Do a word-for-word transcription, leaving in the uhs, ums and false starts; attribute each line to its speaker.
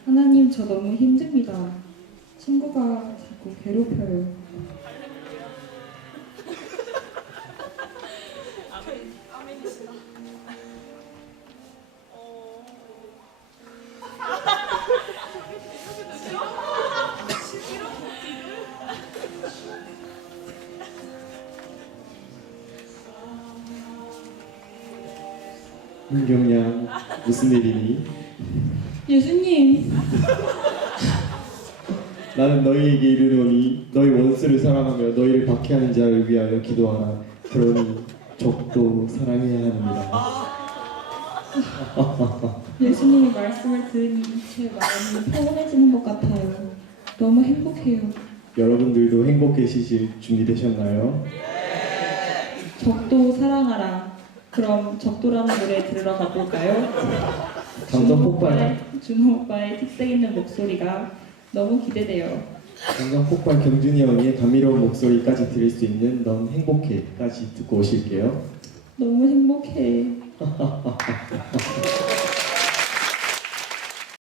Speaker 1: 하나님, 저 너무 힘듭니다. 친구가 자꾸 괴롭혀요.
Speaker 2: 문경양, 무슨 일이니?
Speaker 1: 예수님,
Speaker 2: 나는 너희에게 이르노니 너희 원수를 사랑하며 너희를 박해하는 자를 위하여 기도하라. 그러니 적도 사랑해야 합니다.
Speaker 1: 예수님의 말씀을 들으니 제 마음이 평온해지는 것 같아요. 너무 행복해요.
Speaker 2: 여러분들도 행복해지실 준비되셨나요?
Speaker 1: 적도 사랑하라. 그럼 적도라는 노래 들으러 가볼까요?
Speaker 2: 감정 폭발,
Speaker 1: 준호 오빠의 특색 있는 목소리가 너무 기대돼요.
Speaker 2: 감정 폭발 경준이 언니의 감미로운 목소리까지 들을 수 있는 넌 행복해까지 듣고 오실게요.
Speaker 1: 너무 행복해.